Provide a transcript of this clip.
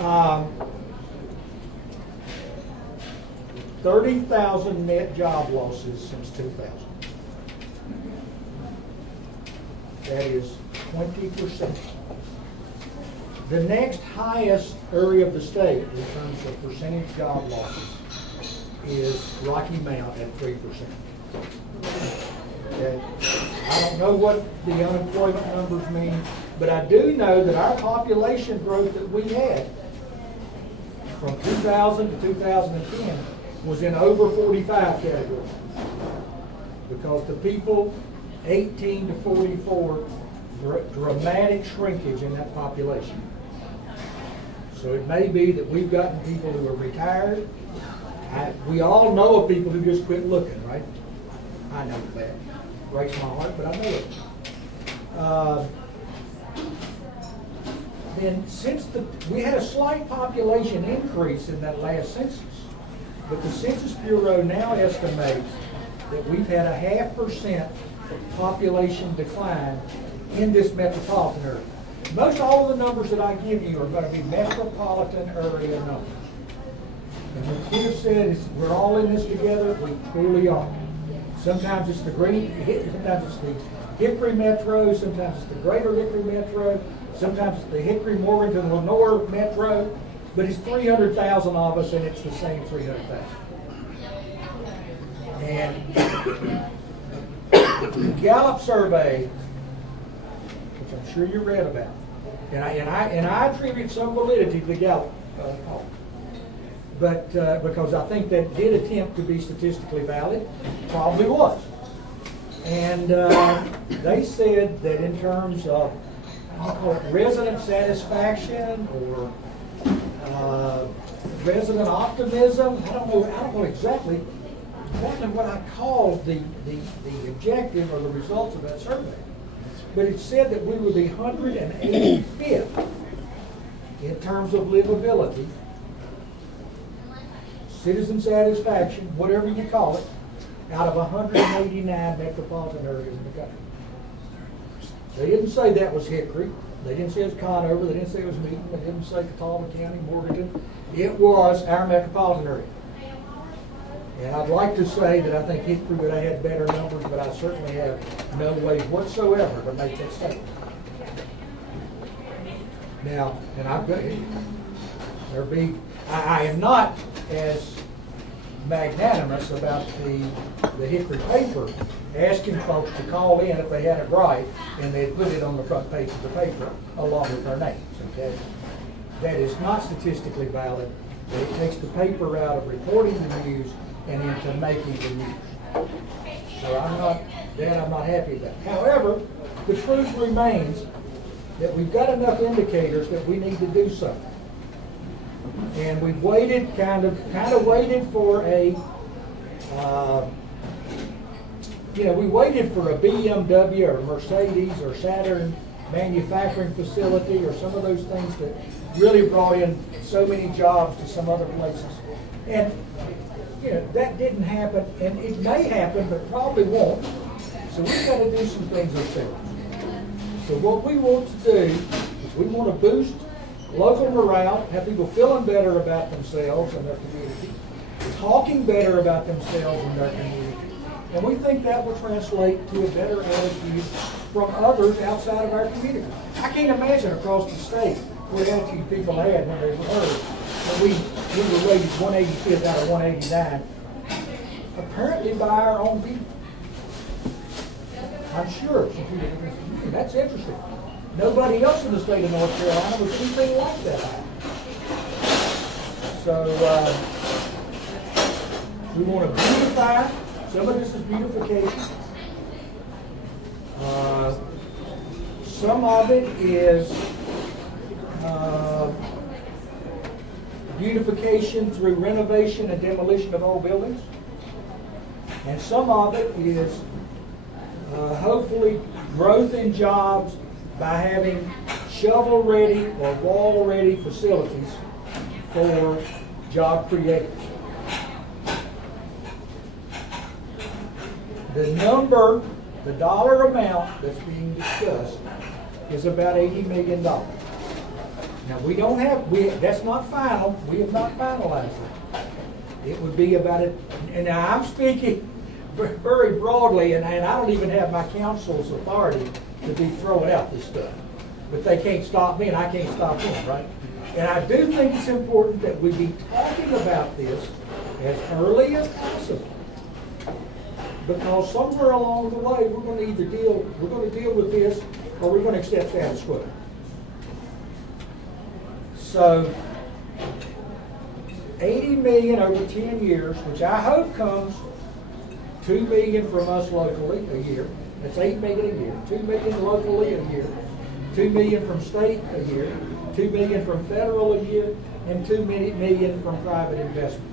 Um, 30,000 net job losses since 2000. That is 20%. The next highest area of the state in terms of percentage job losses is Rocky Mount at 3%. Okay. I don't know what the unemployment numbers mean, but I do know that our population growth that we had from 2000 to 2010 was in over 45 category. Because the people 18 to 44, dramatic shrinkage in that population. So it may be that we've gotten people who are retired. We all know of people who just quit looking, right? I know that. Breaks my heart, but I know it. Then since we had a slight population increase in that last census, but the Census Bureau now estimates that we've had a 0.5% population decline in this metropolitan area. Most all of the numbers that I give you are going to be metropolitan area numbers. And when Keith said we're all in this together, we truly are. Sometimes it's sometimes it's the Hickory Metro, sometimes it's the Greater Hickory Metro, sometimes it's the Hickory Morganton Lenore Metro, but it's 300,000 of us, and it's the same 300,000. And the Gallup survey, which I'm sure you read about, and I attribute some validity to the Gallup poll. But because I think that did attempt to be statistically valid, probably was. And they said that in terms of, I call it resident satisfaction or resident optimism, I don't know exactly what I called the objective or the results of that survey. But it said that we were the 185th in terms of livability, citizen satisfaction, whatever you call it, out of 189 metropolitan areas in the country. They didn't say that was Hickory. They didn't say it was Conover. They didn't say it was Meaton. They didn't say Catawba County, Morganton. It was our metropolitan area. And I'd like to say that I think Hickory would have had better numbers, but I certainly have no way whatsoever to make that statement. Now, and I am not as magnanimous about the Hickory paper asking folks to call in if they had a gripe and they'd put it on the front page of the paper along with their names, okay? That is not statistically valid. It takes the paper out of reporting the news and into making the news. So I'm not happy with that. However, the truth remains that we've got enough indicators that we need to do something. And we've waited, kind of waited for we waited for a BMW or a Mercedes or Saturn manufacturing facility or some of those things that really brought in so many jobs to some other places. And, that didn't happen, and it may happen, but probably won't. So we've got to do some things ourselves. So what we want to do is we want to boost local morale, have people feeling better about themselves and their community, talking better about themselves and their community. And we think that will translate to a better attitude from others outside of our community. I can't imagine across the state what attitude people had when they heard that we were rated 185th out of 189, apparently by our own people. I'm sure some people are thinking, that's interesting. Nobody else in the state of North Carolina was anything like that. So we want to beautify. Some of this is beautification. Some of it is beautification through renovation and demolition of old buildings. And some of it is hopefully growth in jobs by having shovel-ready or wall-ready facilities for job creators. The dollar amount that's being discussed is about $80 million. Now, we don't have, that's not final, we have not finalized it. It would be about it, and now I'm speaking very broadly, and I don't even have my council's authority to be throwing out this stuff. But they can't stop me, and I can't stop them, right? And I do think it's important that we be talking about this as early as possible. Because somewhere along the way, we're going to deal with this, or we're going to accept status quo. So, 80 million over 10 years, which I hope comes 2 million from us locally a year. That's 8 million a year. 2 million locally a year. 2 million from state a year. 2 million from federal a year, and 2 million from private investment.